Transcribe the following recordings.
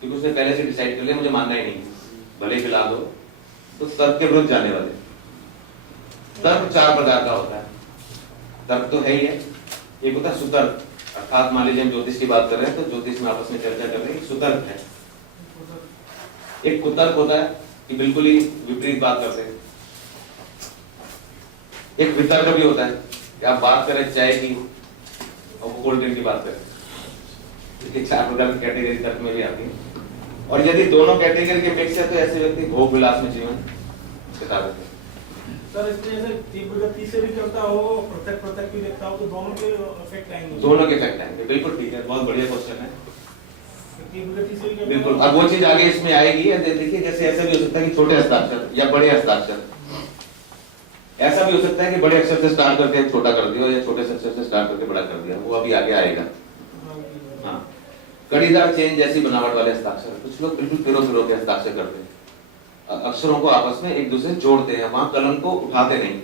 क्योंकि उसने पहले से डिसाइड कर लिया मुझे मानना ही नहीं, भले फिला दो। तो तर्क के विरुद्ध जाने वाले। तर्क 4 प्रकार का होता है। तर्क तो है ही है, एक होता है सुतर्क, अर्थात मान लीजिए हम ज्योतिष की बात कर रहे हैं तो ज्योतिष में आपस में चर्चा कर रहे हैं, सुतर्क है। एक कुतर्क होता है कि बिल्कुल ही विपरीत बात करते हैं। एक वितर्क भी होता है कि आप बात करें चाय की और कोल्ड ड्रिंक की बात करें। इसके 4 प्रकार की कैटेगरी तर्क में भी आती है। और यदि दोनों कैटेगरी के मिक्स है तो ऐसे व्यक्ति भोग विलास में जीवन बिता देते हैं। सर इसमें जैसे तीव्र गति से भी करता हो, प्रत्यक्ष भी देखता हो, तो दोनों के इफेक्ट आएंगे? दोनों के इफेक्ट आएंगे, बिल्कुल ठीक है, बहुत बढ़िया क्वेश्चन है। तीव्र गति से भी बिल्कुल, अब वो चीज आगे इसमें आएगी। देखिए जैसे ऐसा भी हो सकता है कि छोटे हस्ताक्षर या बड़े हस्ताक्षर, ऐसा भी हो सकता है कि बड़े अक्षर से स्टार्ट करके छोटा कर दिया या छोटे अक्षर से स्टार्ट करके बड़ा कर दिया, वो अभी आगे आएगा। हाँ, कड़ीदार चेन जैसी बनावट वाले हस्ताक्षर, कुछ लोग बिल्कुल फिरो के हस्ताक्षर करते हैं, अक्षरों को आपस में एक दूसरे जोड़ते हैं, वहां कलम को उठाते नहीं।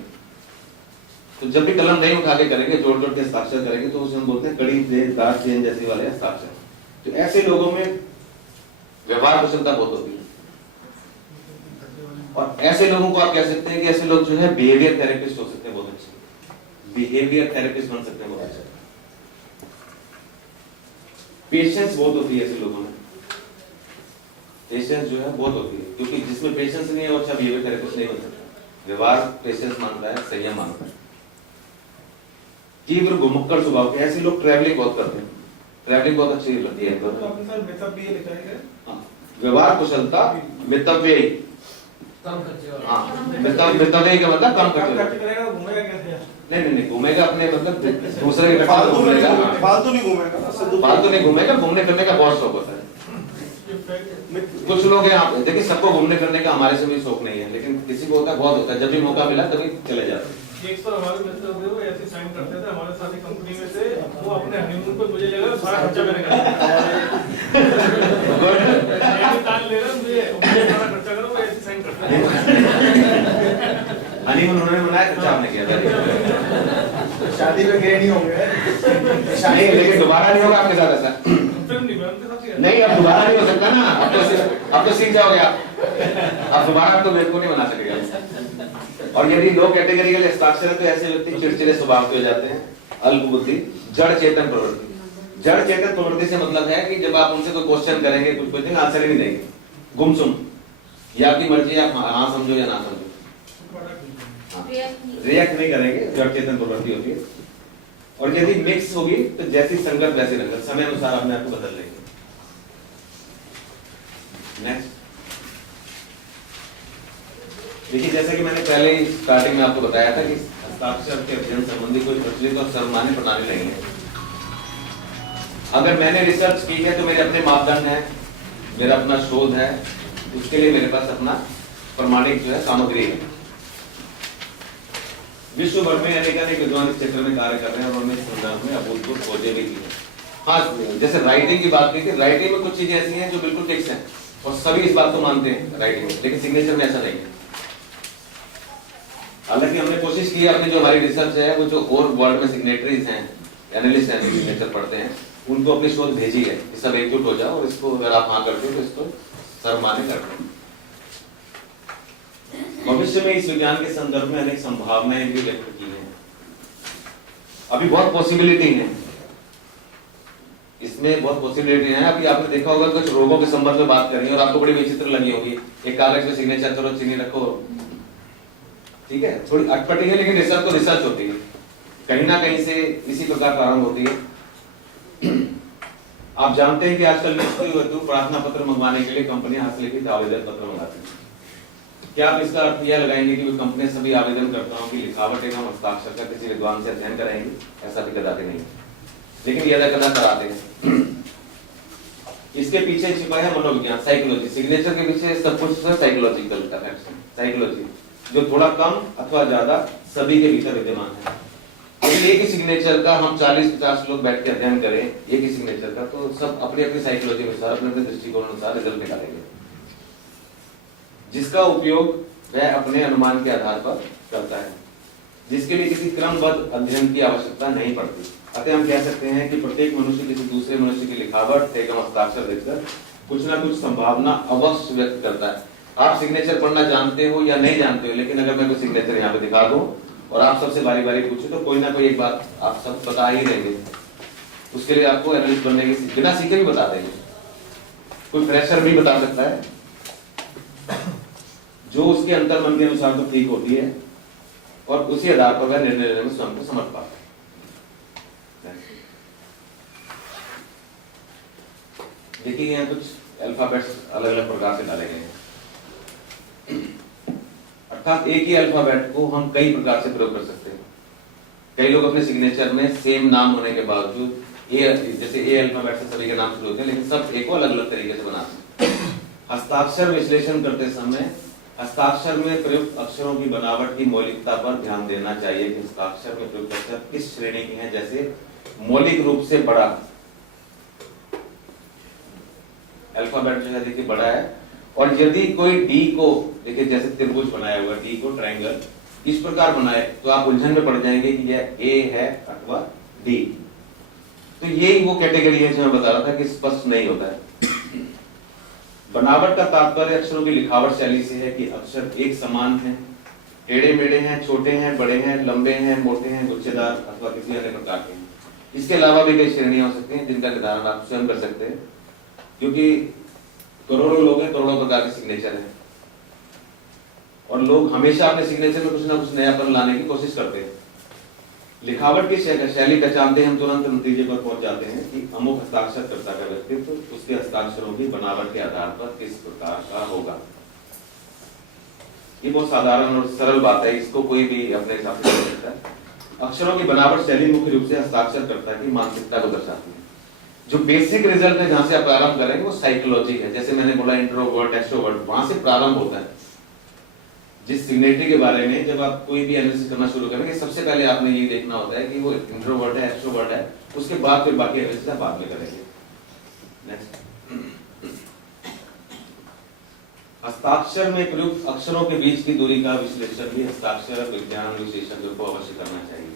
तो जब भी कलम नहीं उठा के करेंगे, जोड़ के हस्ताक्षर करेंगे, तो उसे हम बोलते हैं कड़ीदार चेन जैसी वाले हस्ताक्षर। तो ऐसे लोगों में व्यवहार कुशलता बहुत होती है। और ऐसे लोगों को आप कह सकते हैं कि ऐसे लोग जो है बिहेवियर थेरेपिस्ट हो सकते हैं, बहुत अच्छे बिहेवियर थेरेपिस्ट बन सकते हैं, बहुत अच्छे। पेशेंस बहुत होती है ऐसे लोगों में, पेशेंस जो है बहुत होती है, क्योंकि जिसमें पेशेंस नहीं है वो अच्छा बिहेवियर थेरेपिस्ट नहीं बन सकता। व्यवहार पेशेंस मांगता है, संयम मांगता है। तीव्र घुमक्कड़ स्वभाव के ऐसे लोग ट्रैवलिंग बहुत करते हैं, ट्रैवलिंग बहुत अच्छी लगती है। तो अपने सर मितव्ययी लिखा है। हाँ, व्यवहार कुशलता, मितव्ययी, कम खर्चे वाला। हाँ, मितव्ययी का मतलब कम खर्च करेगा, घूमेगा कैसे? नहीं, घूमेगा अपने मतलब दूसरे के फालतू नहीं घूमेगा, फालतू नहीं घूमेगा, घूमने फिरने का बहुत शौक होता है। कुछ लोग हैं, आप देखिए सबको घूमने फिरने का हमारे से भी शौक नहीं है, लेकिन किसी को होता है, बहुत होता है, जब भी मौका मिला तभी चले जाते हैं। एक सर हमारे मित्र थे, वो ऐसे साइन करते थे, हमारे साथ ही कंपनी में थे, वो अपने हनीमून पर मुझे लगा सारा खर्चा मैंने करा। ताल ले रहा मुझे सारा खर्चा करो, वो ऐसे साइन करते हैं। हनीमून उन्होंने मनाया, खर्चा आपने किया था। शादी में गए नहीं होंगे, शादी लेकिन दोबारा नहीं होगा आपके साथ ऐसा। फिल्म नहीं बनते साथ ही। नहीं, अब दोबारा नहीं हो सकता ना, अब तो सीख जाओगे आप, अब दोबारा आप तो मेरे को नहीं बना सकेगा। और यदि लो कैटेगरी के लिए हस्ताक्षर है तो ऐसे व्यक्ति चिड़चिड़े स्वभाव के हो जाते हैं, अल्प बुद्धि, जड़ चेतन प्रवृत्ति। जड़ चेतन प्रवृत्ति से मतलब है कि जब आप उनसे कोई क्वेश्चन करेंगे, कुछ पूछेंगे, आंसर ही नहीं देंगे, गुमसुम, या आपकी मर्जी आप हाँ समझो या ना समझो, रिएक्ट नहीं करेंगे, जड़ चेतन प्रवृत्ति होती है। और यदि मिक्स होगी तो जैसी संगत वैसी रंगत, समय अनुसार अपने आप को बदल लेंगे। नेक्स्ट देखिए, जैसे कि मैंने पहले ही स्टार्टिंग में आपको बताया था कि हस्ताक्षर के अध्ययन संबंधी कोई प्रचलित और सर्वमान्य प्रणाली नहीं है। अगर मैंने रिसर्च की है तो मेरे अपने मापदंड है, मेरा अपना शोध है, उसके लिए मेरे पास अपना प्रमाणिक जो है सामग्री है। विश्व भर में अनेक विद्वान इस क्षेत्र में कार्य कर रहे हैं और उन्होंने इस संदर्भ में अभूतपूर्व खोजें भी की है। हाँ, जैसे राइटिंग की बात की थी, राइटिंग में कुछ चीजें ऐसी हैं जो बिल्कुल फिक्स हैं और सभी इस बात को मानते हैं राइटिंग में, लेकिन सिग्नेचर में ऐसा नहीं है। हालांकि हमने कोशिश की है, अपनी जो हमारी रिसर्च है, वो जो और वर्ल्ड में सिग्नेटरीज हैं, एनालिस्ट हैं, सिग्नेचर पढ़ते हैं, उनको अपनी शोध भेजी है कि सब एकजुट हो जाओ और इसको अगर आप हाँ करते हो तो इसको सर्वमान्य करते हैं। भविष्य में इस विज्ञान के संदर्भ में अनेक संभावनाएं भी व्यक्त की हैं। अभी बहुत पॉसिबिलिटी है, इसमें बहुत पॉसिबिलिटी है। अभी आपने देखा होगा कुछ रोगों के संबंध में बात करेंगे और आपको बड़ी विचित्र लगी होगी, एक कागज में सिग्नेचर करो, चीनी रखो, ठीक है, थोड़ी अटपटी है, लेकिन रिसर्च तो रिसर्च होती है, कहीं ना कहीं से इसी प्रकार प्रारंभ होती है। आप जानते हैं कि आजकल प्रार्थना पत्र मंगवाने के लिए कंपनियां हस्तलिखित आवेदन पत्र मंगाती हैं। क्या आप इसका अर्थ यह लगाएंगे कि वो कंपनियां सभी आवेदनकर्ताओं की लिखावट एवं हस्ताक्षर का किसी विद्वान से अध्ययन कराएंगी? ऐसा भी कदापि नहीं, लेकिन यह कदा कराते हैं। इसके पीछे छिपा है मनोविज्ञान, साइकोलॉजी। सिग्नेचर के पीछे सब कुछ साइकोलॉजिकल साइकोलॉजी, जो थोड़ा कम अथवा ज्यादा सभी के भीतर विद्यमान है। यदि एक ही सिग्नेचर का हम 40-50 लोग बैठ के अध्ययन करें, एक ही सिग्नेचर का, तो सब अपनी अपनी साइकोलॉजी के अनुसार, अपने अपने दृष्टिकोण अनुसार रिजल्ट निकालेंगे, जिसका उपयोग वह अपने अनुमान के आधार पर करता है, जिसके लिए किसी क्रमबद्ध अध्ययन की आवश्यकता नहीं पड़ती। अतः हम कह सकते हैं कि प्रत्येक मनुष्य किसी दूसरे मनुष्य की लिखावट एवं हस्ताक्षर देखकर कुछ ना कुछ संभावना अवश्य व्यक्त करता है। आप सिग्नेचर पढ़ना जानते हो या नहीं जानते हो, लेकिन अगर मैं कोई सिग्नेचर यहाँ पे दिखा दूं और आप सबसे बारी बारी पूछो तो कोई ना कोई एक बात आप सब बता ही देंगे। उसके लिए आपको एनालिस्ट बनने की बिना सीखे भी बता देंगे। कोई फ्रेशर भी बता सकता है, जो उसके अंतर मन के अनुसार तो ठीक होती है और उसी आधार पर वह निर्णय लेने में स्वयं को समझ पाता है। देखिए यहाँ कुछ अल्फाबेट्स अलग अलग प्रकार से डाले गए हैं, अर्थात एक ही अल्फाबेट को हम कई प्रकार से प्रयोग कर सकते हैं। कई लोग अपने सिग्नेचर में सेम नाम होने के बावजूद जैसे ए अल्फाबेट से सभी के नाम शुरू होते हैं, लेकिन सब ए को अलग अलग तरीके से बनाते हैं। हस्ताक्षर विश्लेषण करते समय हस्ताक्षर में प्रयुक्त अक्षरों की बनावट की मौलिकता पर ध्यान देना चाहिए कि हस्ताक्षर में प्रयुक्त अक्षर किस श्रेणी के हैं। जैसे मौलिक रूप से बड़ा अल्फाबेट जो है देखिए बड़ा है, और यदि कोई डी को देखिए जैसे त्रिभुज बनाया हुआ डी को ट्रायंगल इस प्रकार बनाए तो आप उलझन में पड़ जाएंगे कि यह ए है अथवा डी। तो यही वो कैटेगरी है जो मैं बता रहा था कि स्पष्ट नहीं होता है। बनावट का तात्पर्य अक्षरों की लिखावट शैली से है कि अक्षर एक समान है, टेढ़े मेढ़े हैं, छोटे हैं, बड़े हैं, लंबे हैं, मोटे हैं, गुच्छेदार अथवा किसी अन्य प्रकार के हैं। इसके अलावा भी कई श्रेणियां हो सकती हैं जिनका निर्धारण आप स्वयं कर सकते हैं, क्योंकि करोड़ों लोग हैं, करोड़ों प्रकार के सिग्नेचर हैं और लोग हमेशा अपने सिग्नेचर में कुछ ना कुछ नयापन लाने की कोशिश करते हैं। लिखावट की शैली पहचानते हम तुरंत नतीजे पर पहुंच जाते हैं कि अमुक हस्ताक्षरकर्ता का व्यक्तित्व उसके हस्ताक्षरों की बनावट के आधार पर किस प्रकार का होगा। ये बहुत साधारण और सरल बात है, इसको कोई भी अपने हिसाब से कर सकता है। अक्षरों की बनावट शैली मुख्य रूप से हस्ताक्षरकर्ता की मानसिकता को दर्शाती है। जो बेसिक रिजल्ट है जहां से आप प्रारंभ करेंगे वो साइकोलॉजी है। जैसे मैंने बोला इंट्रोवर्ट एक्सट्रोवर्ट, वहां से प्रारंभ होता है। जिस सिग्नेटरी के बारे में जब आप कोई भी एनालिसिस करना शुरू करेंगे सबसे पहले आपने ये देखना होता है कि वो इंट्रोवर्ट है एक्सट्रोवर्ट है, उसके बाद फिर बाकी एनालिसिस बाद में करेंगे। नेक्स्ट, हस्ताक्षर में प्रयुक्त अक्षरों के बीच की दूरी का विश्लेषण भी हस्ताक्षर विज्ञान विशेषज्ञों को अवश्य करना चाहिए।